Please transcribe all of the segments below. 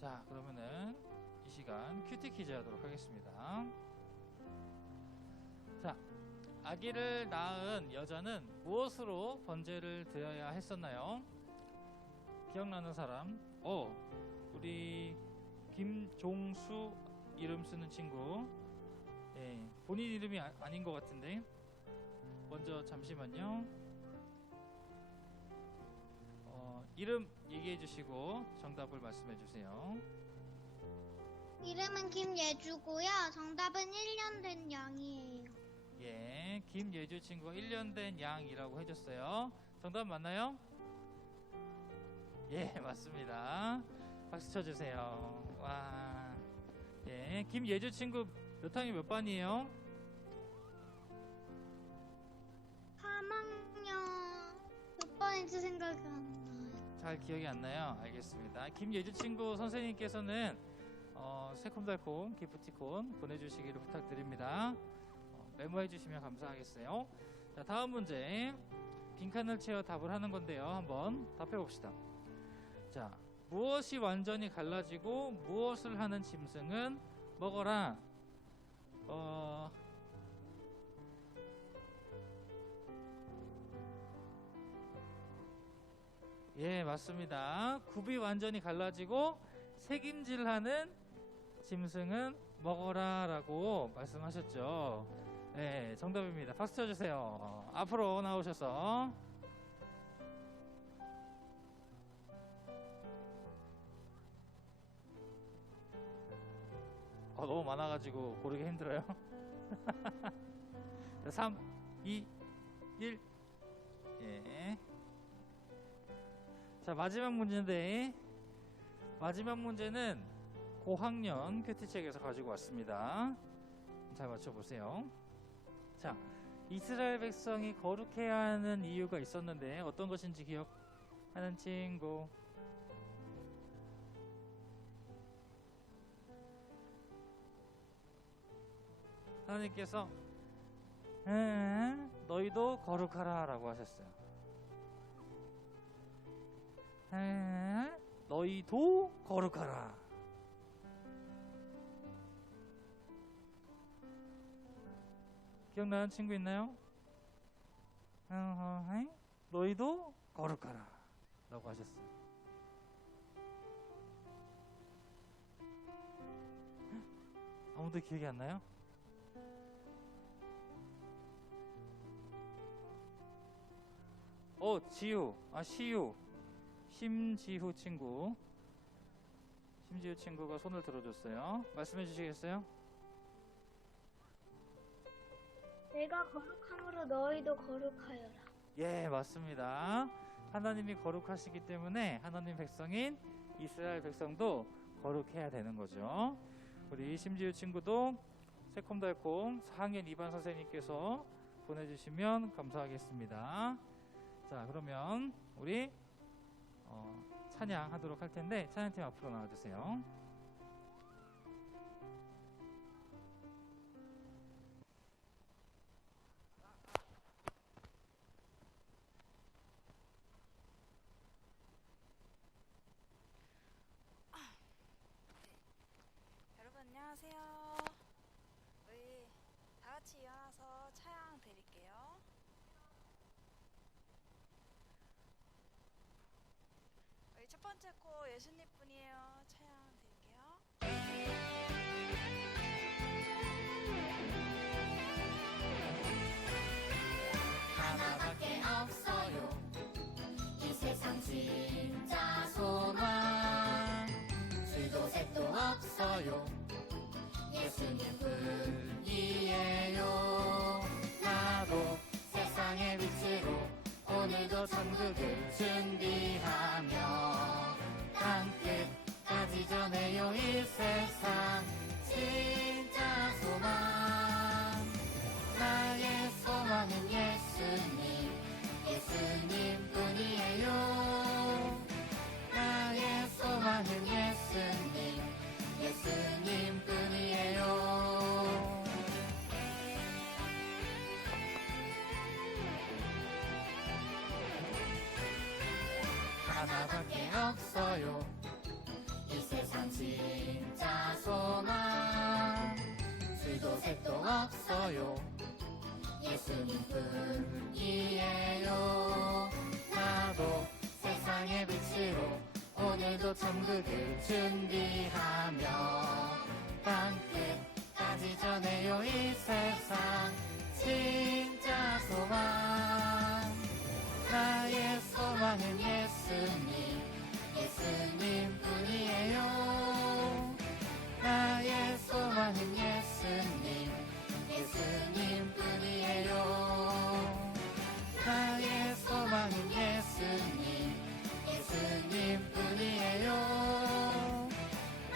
자, 그러면은 이 시간 큐티 퀴즈 하도록 하겠습니다. 자, 아기를 낳은 여자는 무엇으로 번제를 드려야 했었나요? 기억나는 사람? 우리 김종수 이름 쓰는 친구. 예, 본인 이름이 아닌 것 같은데. 먼저 잠시만요. 이름 얘기해 주시고 정답을 말씀해 주세요. 이름은 김예주고요. 정답은 1년 된 양이에요. 예, 김예주 친구가 1년 된 양이라고 해줬어요. 정답 맞나요? 예, 맞습니다. 박수 쳐주세요. 와, 예, 김예주 친구 몇 학년 몇 반이에요? 3학년 몇 번인지 생각이 안 나요. 잘 기억이 안 나요? 알겠습니다. 김예주 친구 선생님께서는 새콤달콤 기프티콘 보내주시기를 부탁드립니다. 메모해 주시면 감사하겠어요. 자, 다음 문제. 빈칸을 채워 답을 하는 건데요. 한번 답해 봅시다. 자, 무엇이 완전히 갈라지고 무엇을 하는 짐승은 먹어라. 예, 맞습니다. 굽이 완전히 갈라지고 새김질하는 짐승은 먹어라 라고 말씀하셨죠. 네, 정답입니다. 박수 쳐주세요. 앞으로 나오셔서. 너무 많아가지고 고르기 힘들어요. 3, 2, 1. 예. 자, 마지막 문제인데, 마지막 문제는 고학년 큐티책에서 가지고 왔습니다. 잘 맞춰보세요. 자, 이스라엘 백성이 거룩해야 하는 이유가 있었는데 어떤 것인지 기억하는 친구? 하나님께서 너희도 거룩하라 라고 하셨어요. 너희도 거룩하라. 기억나는 친구 있나요? 너희도 거룩하라 라고 하셨어요. 아무도 기억이 안 나요? 지우, 시우, 심지후 친구. 심지후 친구가 손을 들어줬어요. 말씀해 주시겠어요? 내가 거룩함으로 너희도 거룩하여라. 예, 맞습니다. 하나님이 거룩하시기 때문에 하나님 백성인 이스라엘 백성도 거룩해야 되는 거죠. 우리 심지우 친구도 새콤달콤 4학년 2반 선생님께서 보내주시면 감사하겠습니다. 자, 그러면 우리 찬양 하도록 할 텐데 찬양팀 앞으로 나와주세요. 여러분 안녕하세요. 우리 다 같이 일어나서 찬양 드릴게요. 우리 첫 번째 곡 예수님 뿐이에요. 찬양 드릴게요. 하나밖에 없어요. 이 세상 진짜 소망. 줄도 셋도 없어요. 예수님 뿐이에요. 나도 세상의 빛으로 오늘도 천국을 준비하며 땅끝까지 전해요. 이 세상 진짜 소망. 나의 소망은 예수님, 예수님 뿐이에요. 나의 소망은 예수님, 예수님 뿐이에요. 하나밖에 없어요. 이 세상 진짜 소망 수도 셋도 없어요 예수님뿐이에요 나도 세상의 빛으로 오늘도 천국을 준비하며 땅끝까지 전해요 이 세상 진짜 소망 나의 소망은 예수님뿐이에요 나의 소망은 예수님뿐이에요 나의 소망은 예수님뿐이에요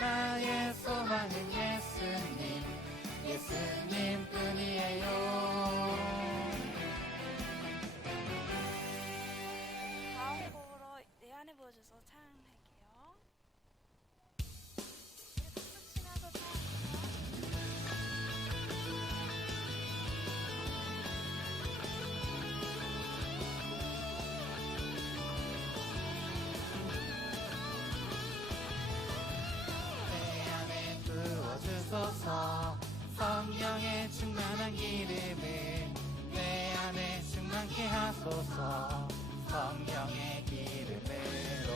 나의 소망은 예수님뿐이에요 다음 곡으로 내 안에 보여줘서 찬양할게요. 박수 치면서 찬양해요. 내 안에 부어주소서 성령의 충만한 기름을 내 안에 충만케 하소서 성령의 기름으로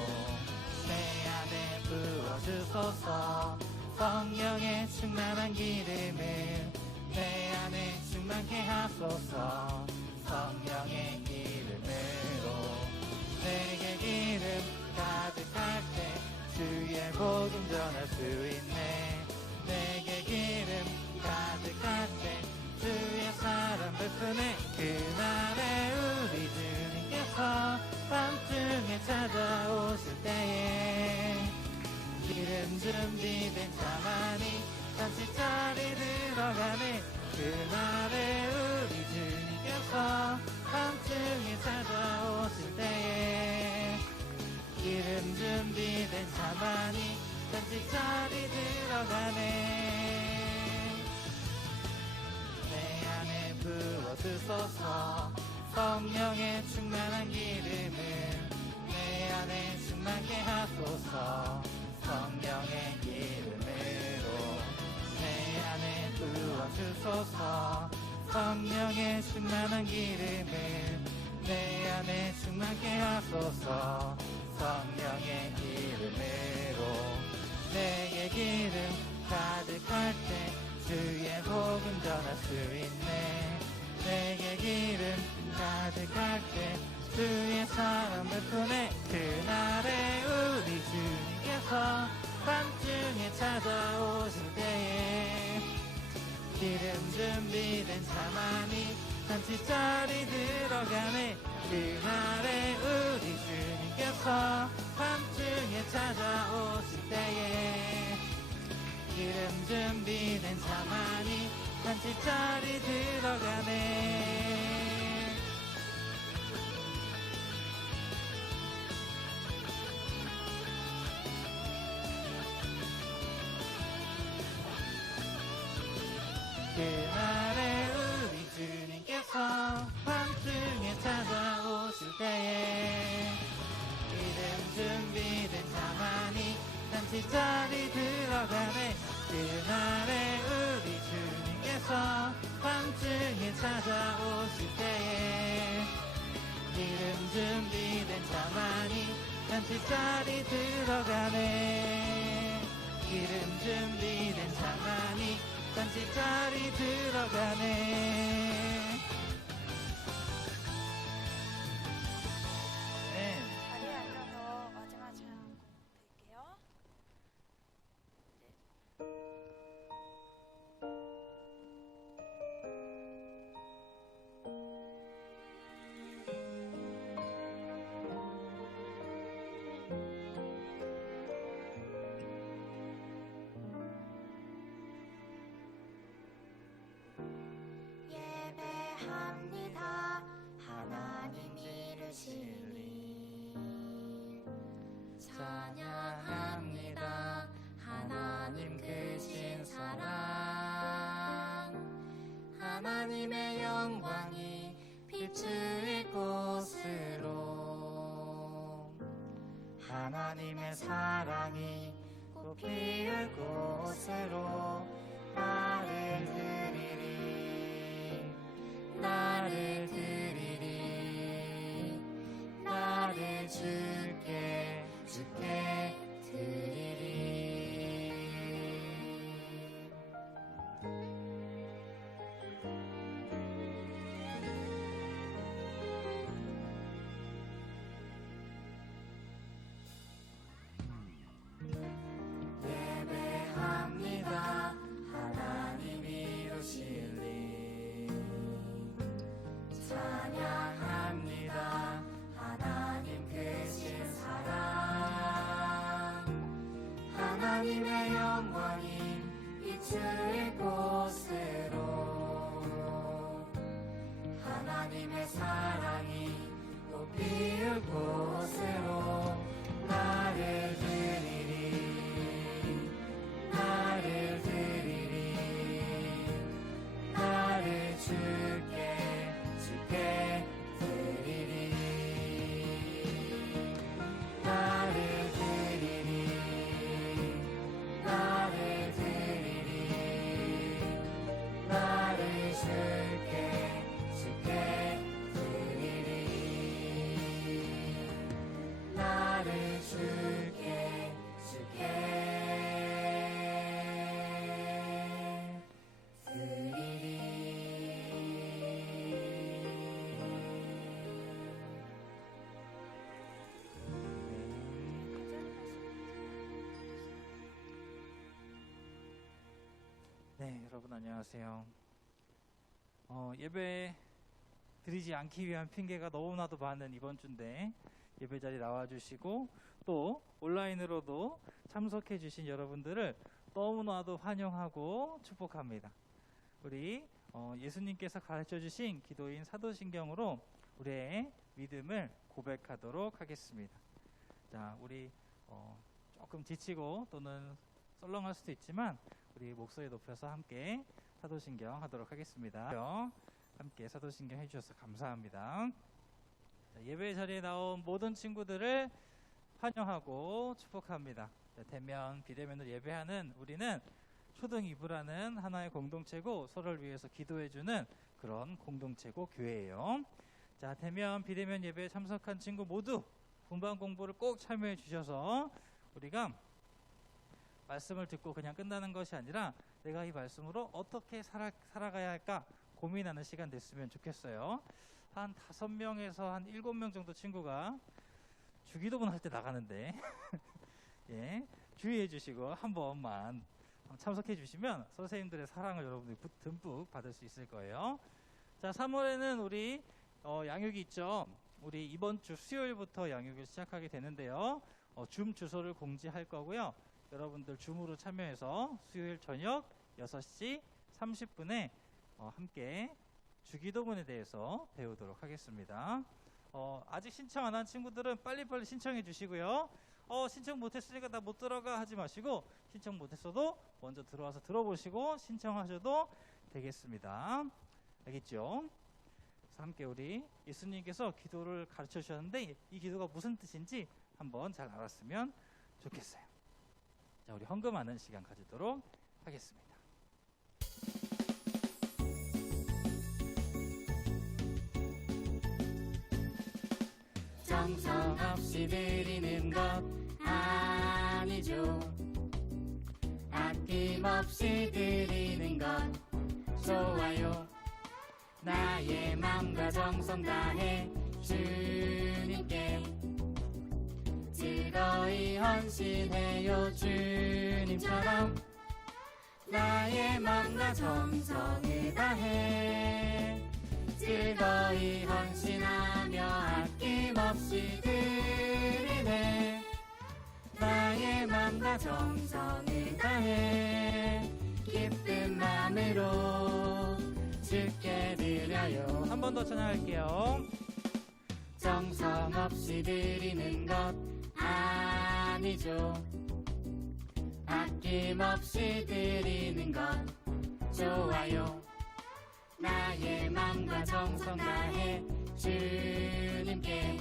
내 안에 부어주소서 성령의 충만한 기름을 내 안에 충만케 하소서 성령의 기름으로 내게 기름 가득할 때 주의 복음 전할 수 있네 내게 기름 가득할 때 주의 사랑 베푸네 그날에 우리 주님께서 밤중에 찾아오실 때에 기름 준비된 자만이 잔치자리 들어가네 그날에 우리 주님께서 밤중에 찾아오실 때에 기름 준비된 자만이 잔치자리 들어가네 내 안에 부어주소서 성령의 충만한 기름을 내 안에 충만케 하소서 성령의 기름으로 내 안에 부어주소서 성령의 충만한 기름을 내 안에 충만케 하소서 성령의 기름으로 내게 기름 가득할 때 주의 복음 전할 수 있네 내게 기름 가득할 때 주의 사랑 베푸네 그날에 우리 주님께서 밤중에 찾아오실 때에 기름 준비된 자만이 잔치자리 들어가네 그날에 우리 주님께서 밤중에 찾아오실 때에 기름 준비된 자만이 잔치자리 들어가네 그날에 우리 주님께서 밤중에 찾아오실 때에 기름 준비된 자만이 잔치자리 들어가네 그날에 우리 주님께서 밤중에 찾아오실 때에 기름 준비된 자만이 잔치자리 들어가네 기름 준비된 자만이 잔치자리 들어가네 네. 자리에 앉아서 마지막 찬양 드릴게요. 예배합니다 하나님 이루신 일 찬양합니다 하나님 크신 사랑 하나님의 영광이 비추일 곳으로 하나님의 사랑이 피울 곳으로 나를 드리리 나를 드리리 나를 주께 드리리 예배합니다 하나님 이루실 일 찬양합니다 하나님 크신 사랑 하나님의 영광이 비추일 곳으로 하나님의 사랑이 높이울 곳으로 나를 드리리 나를 드리리 나를 주께 드리리 나를 드리리 나를 드리리 나를 주께 드리리 나를 주께 네, 여러분 안녕하세요. 예배 드리지 않기 위한 핑계가 너무나도 많은 이번 주인데 예배 자리 나와주시고 또 온라인으로도 참석해 주신 여러분들을 너무나도 환영하고 축복합니다. 우리 예수님께서 가르쳐 주신 기도인 사도신경으로 우리의 믿음을 고백하도록 하겠습니다. 자, 우리 조금 지치고 또는 썰렁할 수도 있지만 우리 목소리 높여서 함께 사도신경 하도록 하겠습니다. 함께 사도신경 해주셔서 감사합니다. 자, 예배 자리에 나온 모든 친구들을 환영하고 축복합니다. 자, 대면, 비대면으로 예배하는 우리는 초등 2부라는 하나의 공동체고 서로를 위해서 기도해주는 그런 공동체고 교회예요. 자, 대면, 비대면 예배에 참석한 친구 모두 분반 공부를 꼭 참여해 주셔서 우리가 말씀을 듣고 그냥 끝나는 것이 아니라 내가 이 말씀으로 어떻게 살아가야 할까 고민하는 시간 됐으면 좋겠어요. 한 5명에서 한 7명 정도 친구가 주기도문 할 때 나가는데 예, 주의해 주시고 한 번만 참석해 주시면 선생님들의 사랑을 여러분들이 듬뿍 받을 수 있을 거예요. 자, 3월에는 우리 양육이 있죠. 우리 이번 주 수요일부터 양육을 시작하게 되는데요. 줌 주소를 공지할 거고요. 여러분들 줌으로 참여해서 수요일 저녁 6시 30분에 함께 주기도문에 대해서 배우도록 하겠습니다. 아직 신청 안 한 친구들은 빨리빨리 신청해 주시고요. 신청 못했으니까 나 못 들어가 하지 마시고 신청 못했어도 먼저 들어와서 들어보시고 신청하셔도 되겠습니다. 알겠죠? 그래서 함께 우리 예수님께서 기도를 가르쳐 주셨는데 이 기도가 무슨 뜻인지 한번 잘 알았으면 좋겠어요. 자, 우리 헌금하는 시간 가지도록 하겠습니다. 정성 없이 드리는 것 아니죠. 아낌없이 드리는 것 좋아요. 나의 맘과 정성 다해 주님께 즐거이 헌신해요. 주님처럼 나의 맘과 정성을 다해 즐거이 헌신하며 아낌없이 드리네. 나의 맘과 정성을 다해 기쁜 마음으로 주께 드려요. 한 번 더 찬양할게요. 정성 없이 드리는 것 아니죠. 아낌없이 드리는 것 좋아요. 나의 맘과 정성 다해 주님께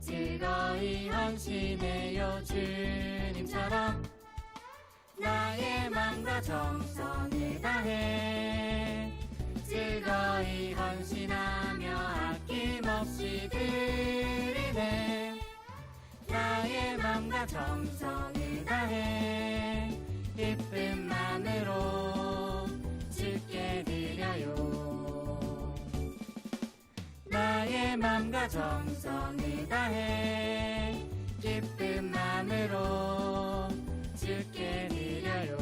즐거이 헌신해요. 주님 예수님처럼 나의 맘과 정성을 다해 즐거이 헌신하며 아낌없이 드리네. 나의 맘과 정성을 다해 기쁜 마음으로 주께 드려요. 나의 맘과 정성을 다해 기쁜 마음으로 주께 드려요.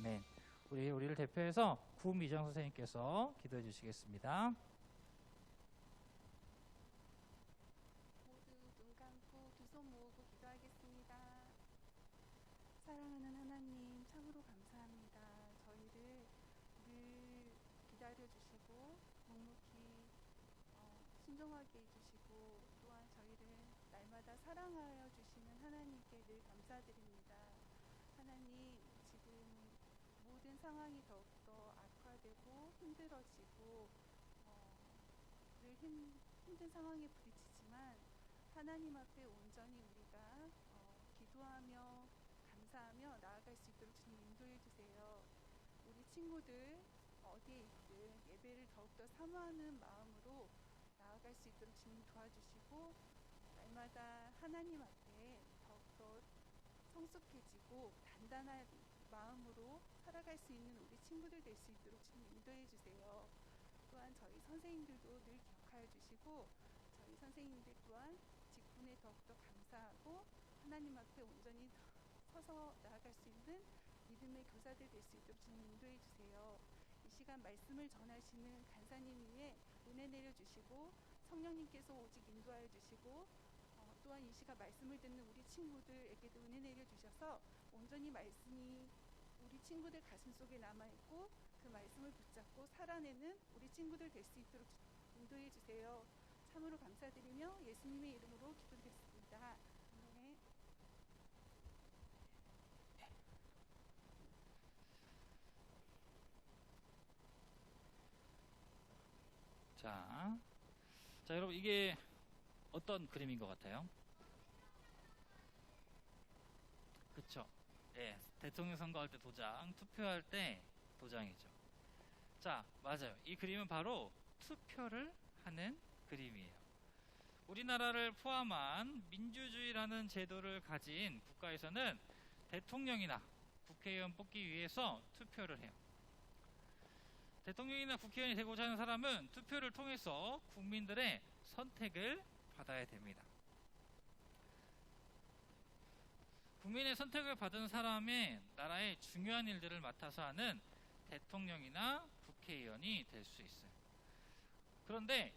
네, 우리를 대표해서 구미정 선생님께서 기도해 주시겠습니다. 모두 눈 감고 두 손 모으고 기도하겠습니다. 사랑하는 하나님, 참으로 감사합니다. 저희를 늘 기다려주시고 묵묵히 순종하게 해주시고 또한 저희를 날마다 사랑하여 주시는 하나님께 늘 감사드립니다. 하나님, 지금 모든 상황이 더욱더 악화되고 힘들어지고 늘 힘든 상황에 부딪히지만 하나님 앞에 온전히 우리가 기도하며 감사하며 나아갈 수 있도록 주님 인도해 주세요. 우리 친구들 어디에 있든 예배를 더욱더 사모하는 마음으로 나아갈 수 있도록 주님 도와주시고 날마다 하나님 앞에 더욱더 성숙해지고 단단한 마음으로 살아갈 수 있는 우리 친구들 될 수 있도록 주님 인도해 주세요. 또한 저희 선생님들도 늘 기억하여 주시고 저희 선생님들 또한 직분에 더욱더 감사하고 하나님 앞에 온전히 서서 나아갈 수 있는 믿음의 교사들 될 수 있도록 주님 인도해 주세요. 이 시간 말씀을 전하시는 간사님 위에 은혜 내려주시고 성령님께서 오직 인도하여 주시고 또한 이 시간 말씀을 듣는 우리 친구들에게도 은혜 내려주셔서 온전히 말씀이 우리 친구들 가슴 속에 남아있고 그 말씀을 붙잡고 살아내는 우리 친구들 될 수 있도록 인도해 주세요. 참으로 감사드리며 예수님의 이름으로 기도드렸습니다. 네. 자, 여러분 이게 어떤 그림인 것 같아요? 그쵸? 예, 대통령 선거할 때 도장, 투표할 때 도장이죠. 자, 맞아요. 이 그림은 바로 투표를 하는 그림이에요. 우리나라를 포함한 민주주의라는 제도를 가진 국가에서는 대통령이나 국회의원 뽑기 위해서 투표를 해요. 대통령이나 국회의원이 되고자 하는 사람은 투표를 통해서 국민들의 선택을 받아야 됩니다. 국민의 선택을 받은 사람의 나라의 중요한 일들을 맡아서 하는 대통령이나 국회의원이 될 수 있어요. 그런데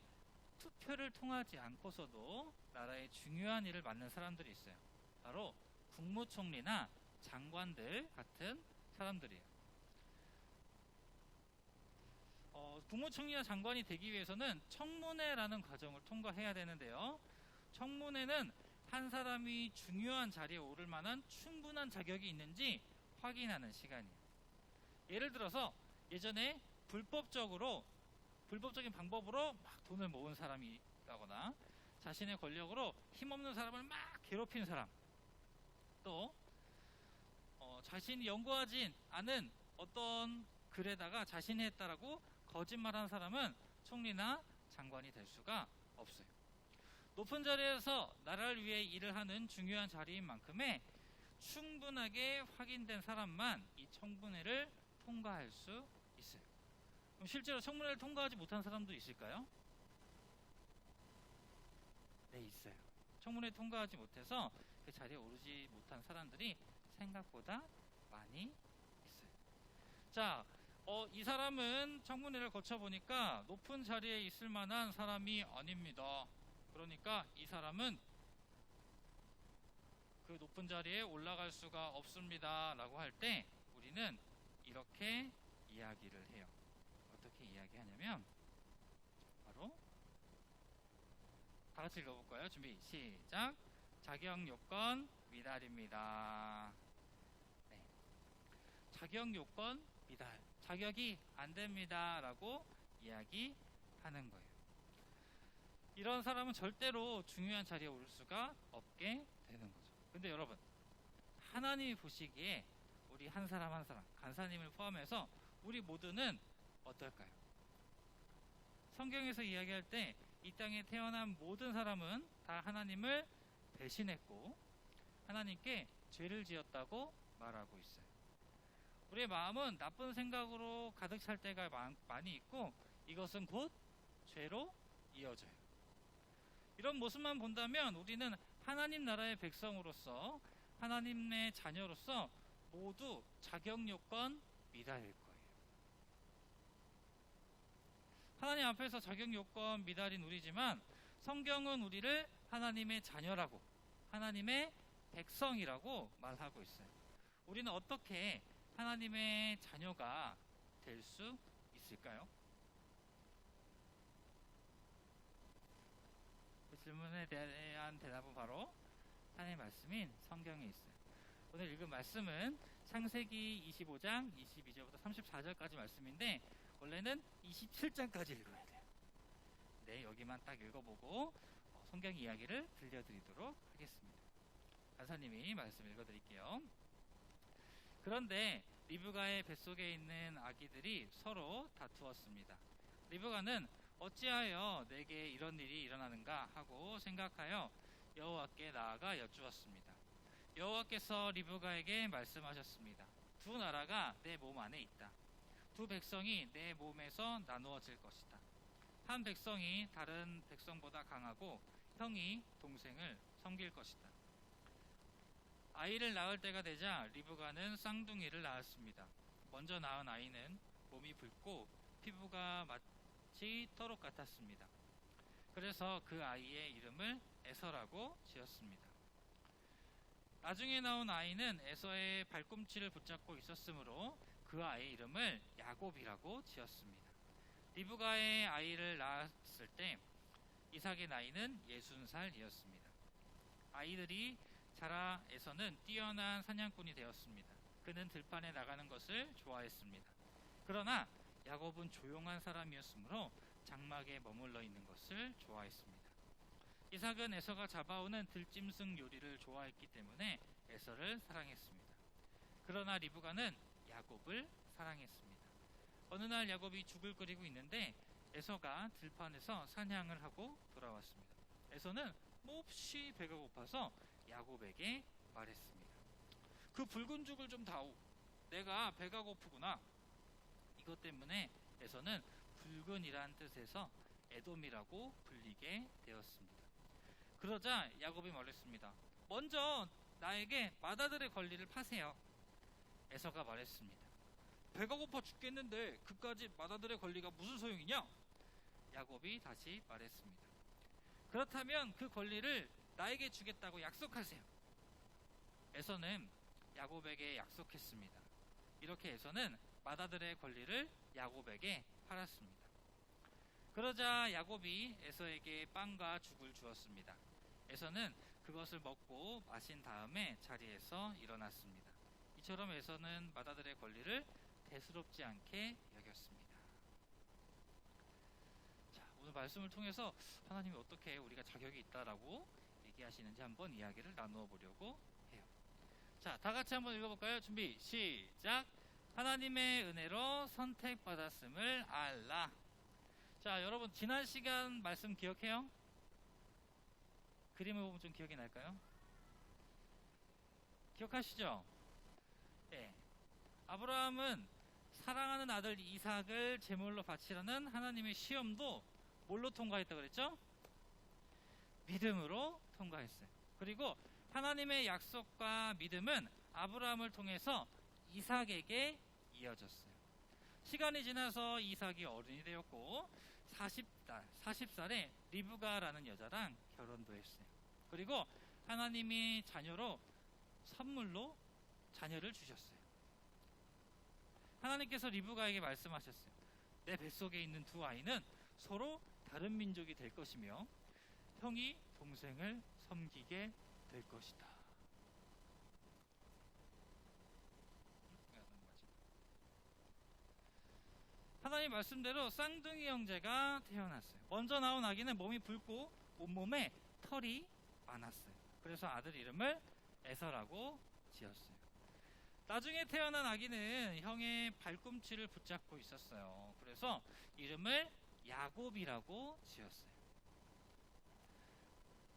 투표를 통하지 않고서도 나라의 중요한 일을 맡는 사람들이 있어요. 바로 국무총리나 장관들 같은 사람들이에요. 국무총리나 장관이 되기 위해서는 청문회라는 과정을 통과해야 되는데요. 청문회는 한 사람이 중요한 자리에 오를 만한 충분한 자격이 있는지 확인하는 시간이에요. 예를 들어서 예전에 불법적인 방법으로 막 돈을 모은 사람이 있다거나 자신의 권력으로 힘없는 사람을 막 괴롭힌 사람, 또 자신이 연구하지 않은 어떤 글에다가 자신이 했다라고 거짓말한 사람은 총리나 장관이 될 수가 없어요. 높은 자리에서 나라를 위해 일을 하는 중요한 자리인 만큼에 충분하게 확인된 사람만 이 청문회를 통과할 수 있어요. 그럼 실제로 청문회를 통과하지 못한 사람도 있을까요? 네, 있어요. 청문회 통과하지 못해서 그 자리에 오르지 못한 사람들이 생각보다 많이 있어요. 자, 이 사람은 청문회를 거쳐보니까 높은 자리에 있을 만한 사람이 아닙니다. 그러니까 이 사람은 그 높은 자리에 올라갈 수가 없습니다 라고 할 때 우리는 이렇게 이야기를 해요. 어떻게 이야기하냐면 바로 다 같이 읽어볼까요? 준비 시작. 자격 요건 미달입니다. 네. 자격 요건 미달, 자격이 안 됩니다 라고 이야기하는 거예요. 이런 사람은 절대로 중요한 자리에 오를 수가 없게 되는 거죠. 근데 여러분, 하나님이 보시기에 우리 한 사람 한 사람, 간사님을 포함해서 우리 모두는 어떨까요? 성경에서 이야기할 때 이 땅에 태어난 모든 사람은 다 하나님을 배신했고 하나님께 죄를 지었다고 말하고 있어요. 우리의 마음은 나쁜 생각으로 가득 찰 때가 많이 있고 이것은 곧 죄로 이어져요. 이런 모습만 본다면 우리는 하나님 나라의 백성으로서, 하나님의 자녀로서 모두 자격 요건 미달일 거예요. 하나님 앞에서 자격 요건 미달인 우리지만 성경은 우리를 하나님의 자녀라고, 하나님의 백성이라고 말하고 있어요. 우리는 어떻게 하나님의 자녀가 될 수 있을까요? 그 질문에 대한 대답은 바로 하나님의 말씀인 성경에 있어요. 오늘 읽은 말씀은 창세기 25장 22절부터 34절까지 말씀인데 원래는 27장까지 읽어야 돼요. 네, 여기만 딱 읽어보고 성경 이야기를 들려드리도록 하겠습니다. 간사님이 말씀 읽어드릴게요. 그런데 리브가의 뱃속에 있는 아기들이 서로 다투었습니다. 리브가는 어찌하여 내게 이런 일이 일어나는가 하고 생각하여 여호와께 나아가 여쭈었습니다. 여호와께서 리브가에게 말씀하셨습니다. 두 나라가 내 몸 안에 있다. 두 백성이 내 몸에서 나누어질 것이다. 한 백성이 다른 백성보다 강하고 형이 동생을 섬길 것이다. 아이를 낳을 때가 되자 리브가는 쌍둥이를 낳았습니다. 먼저 낳은 아이는 몸이 붉고 피부가 마치 터록 같았습니다. 그래서 그 아이의 이름을 에서라고 지었습니다. 나중에 나온 아이는 에서의 발꿈치를 붙잡고 있었으므로 그 아이의 이름을 야곱이라고 지었습니다. 리브가의 아이를 낳았을 때 이삭의 나이는 60살이었습니다. 아이들이 자라 에서는 뛰어난 사냥꾼이 되었습니다. 그는 들판에 나가는 것을 좋아했습니다. 그러나 야곱은 조용한 사람이었으므로 장막에 머물러 있는 것을 좋아했습니다. 이삭은 에서가 잡아오는 들짐승 요리를 좋아했기 때문에 에서를 사랑했습니다. 그러나 리브가는 야곱을 사랑했습니다. 어느 날 야곱이 죽을 끓이고 있는데 에서가 들판에서 사냥을 하고 돌아왔습니다. 에서는 몹시 배가 고파서 야곱에게 말했습니다. 그 붉은 죽을 좀 다오. 내가 배가 고프구나. 이것 때문에 에서는 붉은이란 뜻에서 에돔이라고 불리게 되었습니다. 그러자 야곱이 말했습니다. 먼저 나에게 맏아들의 권리를 파세요. 에서가 말했습니다. 배가 고파 죽겠는데 그까지 맏아들의 권리가 무슨 소용이냐? 야곱이 다시 말했습니다. 그렇다면 그 권리를 나에게 주겠다고 약속하세요. 에서는 야곱에게 약속했습니다. 이렇게 에서는 맏아들의 권리를 야곱에게 팔았습니다. 그러자 야곱이 에서에게 빵과 죽을 주었습니다. 에서는 그것을 먹고 마신 다음에 자리에서 일어났습니다. 이처럼 에서는 맏아들의 권리를 대수롭지 않게 여겼습니다. 자, 오늘 말씀을 통해서 하나님이 어떻게 우리가 자격이 있다라고 얘기하시는지 한번 이야기를 나누어 보려고 해요. 자, 다 같이 한번 읽어볼까요? 준비, 시작! 하나님의 은혜로 선택받았음을 알라. 자, 여러분 지난 시간 말씀 기억해요? 그림을 보면 좀 기억이 날까요? 기억하시죠? 네. 아브라함은 사랑하는 아들 이삭을 제물로 바치라는 하나님의 시험도 뭘로 통과했다 그랬죠? 믿음으로 통과했어요. 그리고 하나님의 약속과 믿음은 아브라함을 통해서 이삭에게 이어졌어요. 시간이 지나서 이삭이 어른이 되었고 40살에 리브가라는 여자랑 결혼도 했어요. 그리고 하나님이 자녀로 선물로 자녀를 주셨어요. 하나님께서 리브가에게 말씀하셨어요. 내 뱃속에 있는 두 아이는 서로 다른 민족이 될 것이며 형이 동생을 섬기게 될 것이다. 하나님 말씀대로 쌍둥이 형제가 태어났어요. 먼저 나온 아기는 몸이 붉고 온몸에 털이 많았어요. 그래서 아들 이름을 에서라고 지었어요. 나중에 태어난 아기는 형의 발꿈치를 붙잡고 있었어요. 그래서 이름을 야곱이라고 지었어요.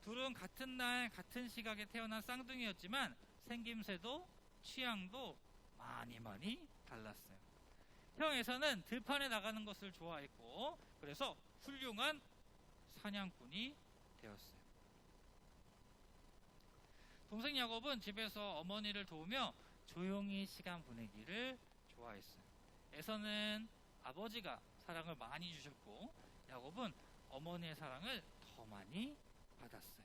둘은 같은 날 같은 시각에 태어난 쌍둥이였지만 생김새도 취향도 많이 달랐어요. 형 에서는 들판에 나가는 것을 좋아했고 그래서 훌륭한 사냥꾼이 되었어요. 동생 야곱은 집에서 어머니를 도우며 조용히 시간 보내기를 좋아했어요. 에서는 아버지가 사랑을 많이 주셨고 야곱은 어머니의 사랑을 더 많이 받았어요.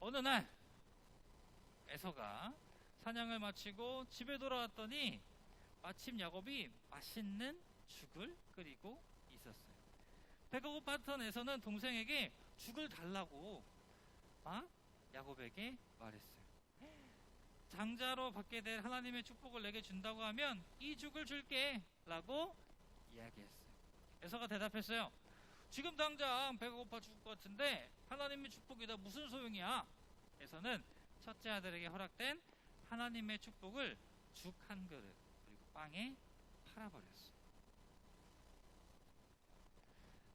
어느 날 에서가 사냥을 마치고 집에 돌아왔더니 마침 야곱이 맛있는 죽을 끓이고 있었어요. 배가 고팠던 에서는 동생에게 죽을 달라고 막 야곱에게 말했어요. 장자로 받게 될 하나님의 축복을 내게 준다고 하면 이 죽을 줄게 라고 이야기했어요. 에서가 대답했어요. 지금 당장 배가 고파 죽을 것 같은데 하나님의 축복이다 무슨 소용이야. 에서는 첫째 아들에게 허락된 하나님의 축복을 죽 한 그릇 그리고 빵에 팔아버렸어요.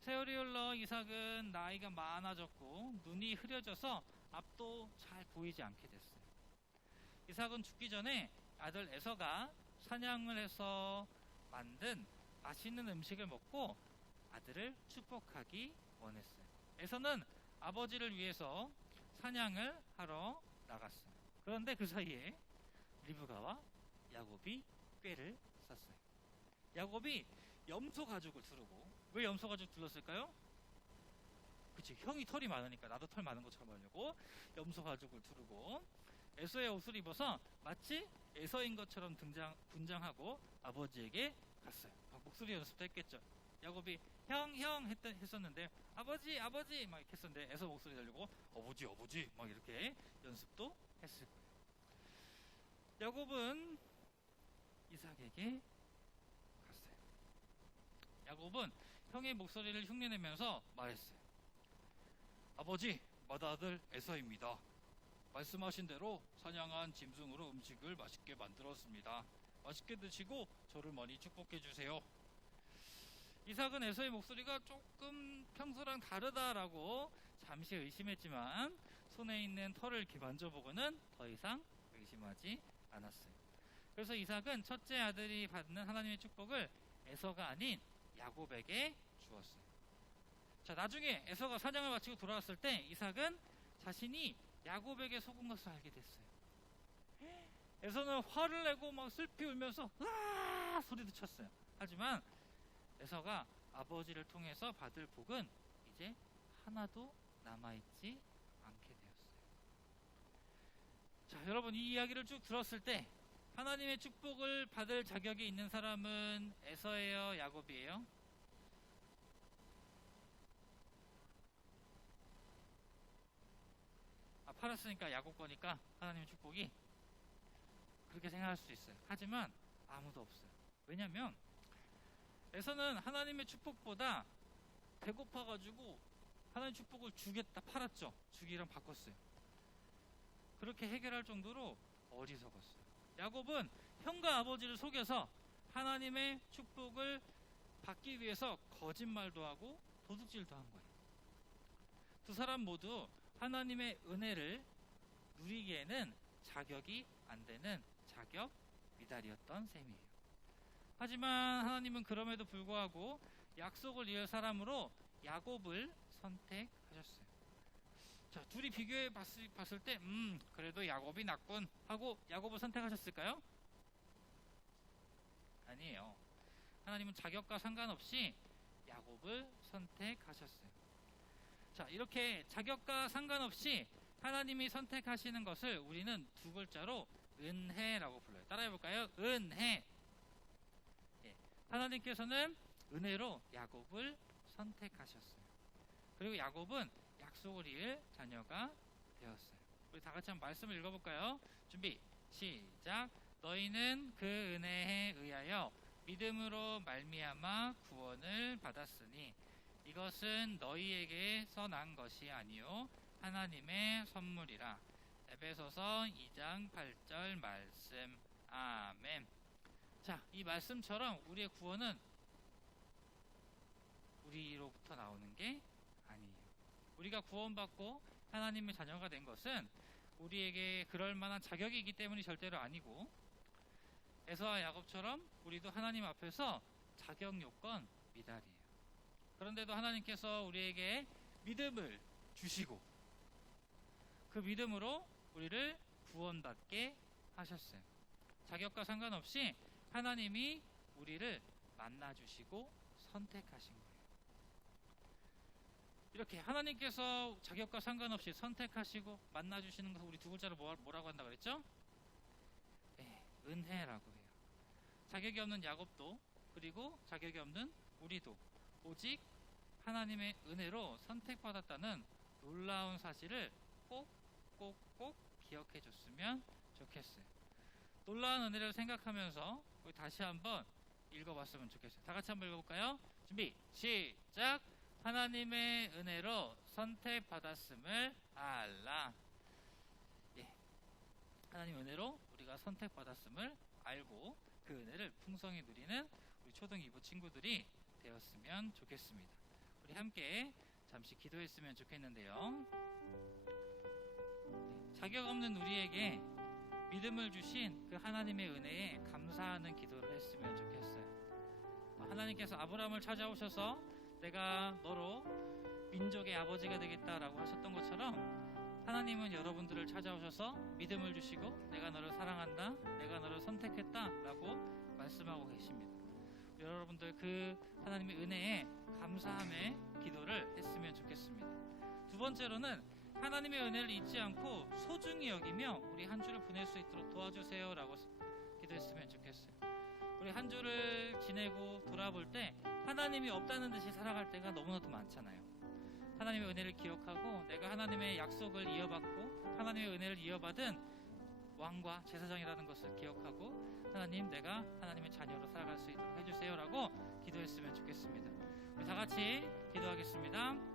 세월이 흘러 이삭은 나이가 많아졌고 눈이 흐려져서 앞도 잘 보이지 않게 됐어요. 이삭은 죽기 전에 아들 에서가 사냥을 해서 만든 맛있는 음식을 먹고 아들을 축복하기 원했어요. 에서는 아버지를 위해서 사냥을 하러 나갔어요. 그런데 그 사이에 리브가와 야곱이 꾀를 썼어요. 야곱이 염소 가죽을 두르고, 왜 염소 가죽 둘렀을까요? 그치, 형이 털이 많으니까 나도 털 많은 것처럼 하려고 염소 가죽을 두르고 에서의 옷을 입어서 마치 에서인 것처럼 분장하고 아버지에게 갔어요. 목소리 연습도 했겠죠. 야곱이 형 했었는데 아버지 막 이렇게 했었는데 에서 목소리 들리고 아버지 막 이렇게 연습도 했을 거예요. 야곱은 이삭에게 갔어요. 야곱은 형의 목소리를 흉내내면서 말했어요. 아버지, 맏아들 에서입니다. 말씀하신 대로 사냥한 짐승으로 음식을 맛있게 만들었습니다. 맛있게 드시고 저를 많이 축복해 주세요. 이삭은 에서의 목소리가 조금 평소랑 다르다라고 잠시 의심했지만 손에 있는 털을 만져보고는 더 이상 의심하지 않았어요. 그래서 이삭은 첫째 아들이 받는 하나님의 축복을 에서가 아닌 야곱에게 주었어요. 자, 나중에 에서가 사냥을 마치고 돌아왔을 때 이삭은 자신이 야곱에게 속은 것을 알게 됐어요. 에서는 화를 내고 막 슬피 울면서 으아 소리도 쳤어요. 하지만 에서가 아버지를 통해서 받을 복은 이제 하나도 남아있지 않게 되었어요. 자, 여러분, 이 이야기를 쭉 들었을 때 하나님의 축복을 받을 자격이 있는 사람은 에서예요, 야곱이에요? 팔았으니까 야곱 거니까 하나님의 축복이, 그렇게 생각할 수 있어요. 하지만 아무도 없어요. 왜냐면 에서는 하나님의 축복보다 배고파가지고 하나님의 축복을 주겠다 팔았죠. 주기랑 바꿨어요. 그렇게 해결할 정도로 어리석었어요. 야곱은 형과 아버지를 속여서 하나님의 축복을 받기 위해서 거짓말도 하고 도둑질도 한 거예요. 두 사람 모두 하나님의 은혜를 누리기에는 자격이 안 되는 자격 미달이었던 셈이에요. 하지만 하나님은 그럼에도 불구하고 약속을 이을 사람으로 야곱을 선택하셨어요. 자, 둘이 비교해 봤을 때 그래도 야곱이 낫군 하고 야곱을 선택하셨을까요? 아니에요. 하나님은 자격과 상관없이 야곱을 선택하셨어요. 자, 이렇게 자격과 상관없이 하나님이 선택하시는 것을 우리는 두 글자로 은혜라고 불러요. 따라해볼까요? 은혜. 예, 하나님께서는 은혜로 야곱을 선택하셨어요. 그리고 야곱은 약속을 이을 자녀가 되었어요. 우리 다 같이 한번 말씀을 읽어볼까요? 준비, 시작. 너희는 그 은혜에 의하여 믿음으로 말미암아 구원을 받았으니 이것은 너희에게서 난 것이 아니요 하나님의 선물이라. 에베소서 2장 8절 말씀. 아멘. 자, 이 말씀처럼 우리의 구원은 우리로부터 나오는 게 아니에요. 우리가 구원받고 하나님의 자녀가 된 것은 우리에게 그럴 만한 자격이기 때문이 절대로 아니고, 에서와 야곱처럼 우리도 하나님 앞에서 자격 요건 미달이에요. 그런데도 하나님께서 우리에게 믿음을 주시고 그 믿음으로 우리를 구원받게 하셨어요. 자격과 상관없이 하나님이 우리를 만나주시고 선택하신 거예요. 이렇게 하나님께서 자격과 상관없이 선택하시고 만나주시는 것을 우리 두 글자로 뭐라고 한다고 그랬죠? 네, 은혜라고 해요. 자격이 없는 야곱도, 그리고 자격이 없는 우리도 오직 하나님의 은혜로 선택받았다는 놀라운 사실을 꼭 기억해 줬으면 좋겠어요. 놀라운 은혜를 생각하면서 우리 다시 한번 읽어봤으면 좋겠어요. 다 같이 한번 읽어볼까요? 준비 시작. 하나님의 은혜로 선택받았음을 알라. 예, 하나님 은혜로 우리가 선택받았음을 알고 그 은혜를 풍성히 누리는 우리 초등 2부 친구들이 되었으면 좋겠습니다. 우리 함께 잠시 기도했으면 좋겠는데요. 자격 없는 우리에게 믿음을 주신 그 하나님의 은혜에 감사하는 기도를 했으면 좋겠어요. 하나님께서 아브라함을 찾아오셔서 내가 너로 민족의 아버지가 되겠다라고 하셨던 것처럼 하나님은 여러분들을 찾아오셔서 믿음을 주시고 내가 너를 사랑한다, 내가 너를 선택했다라고 말씀하고 계십니다. 여러분들 그 하나님의 은혜에 감사함의 기도를 했으면 좋겠습니다. 두 번째로는 하나님의 은혜를 잊지 않고 소중히 여기며 우리 한 주를 보낼 수 있도록 도와주세요 라고 기도했으면 좋겠어요. 우리 한 주를 지내고 돌아볼 때 하나님이 없다는 듯이 살아갈 때가 너무나도 많잖아요. 하나님의 은혜를 기억하고 내가 하나님의 약속을 이어받고 하나님의 은혜를 이어받은 왕과 제사장이라는 것을 기억하고 하나님, 내가 하나님의 자녀로 살아갈 수 있도록 해주세요 라고 기도했으면 좋겠습니다. 우리 다 같이 기도하겠습니다.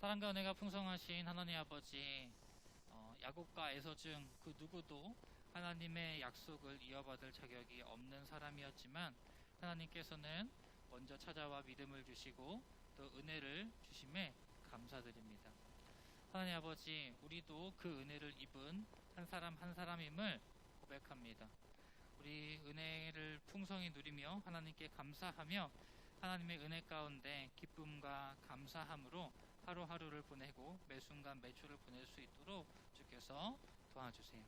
사랑과 은혜가 풍성하신 하나님 아버지, 야곱과 에서 중 그 누구도 하나님의 약속을 이어받을 자격이 없는 사람이었지만 하나님께서는 먼저 찾아와 믿음을 주시고 또 은혜를 주심에 감사드립니다. 하나님 아버지, 우리도 그 은혜를 입은 한 사람 한 사람임을 고백합니다. 우리 은혜를 풍성히 누리며 하나님께 감사하며 하나님의 은혜 가운데 기쁨과 감사함으로 하루하루를 보내고 매 순간 매 초를 보낼 수 있도록 주께서 도와주세요.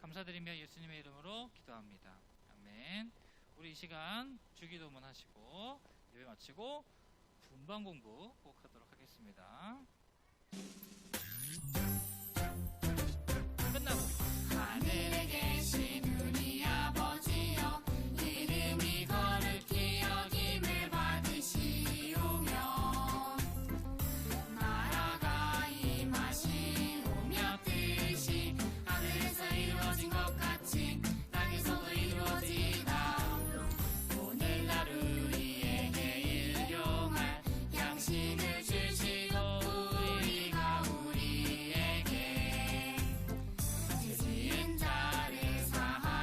감사드리며 예수님의 이름으로 기도합니다. 아멘. 우리 이 시간 주기도문 하시고 예배 마치고 분방 공부 꼭 하도록 하겠습니다. 끝나고 하늘에 계신 우리 아버지여, 이름이 거룩히 여김을 받으시오며 나라가 임하시오며 뜻이 하늘에서 이루어진 것 같이 땅에서도 이루어지이다. 오늘날 우리에게 일용할 양식을 주시고 우리가 우리에게 죄 지은 자를 사하여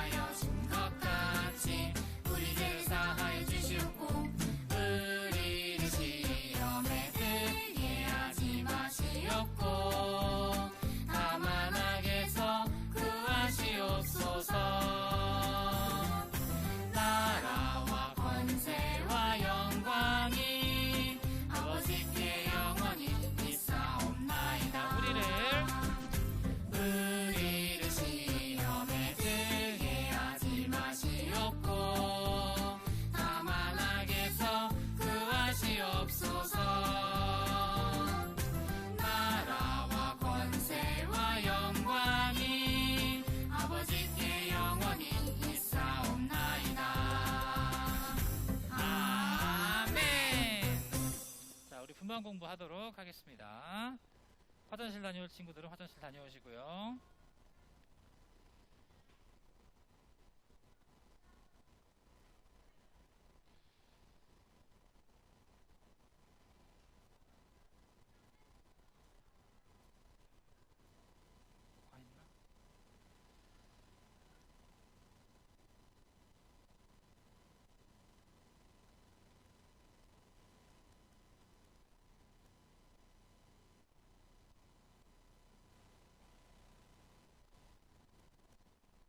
음악 공부하도록 하겠습니다. 화장실 다녀올 친구들은 화장실 다녀오시고요.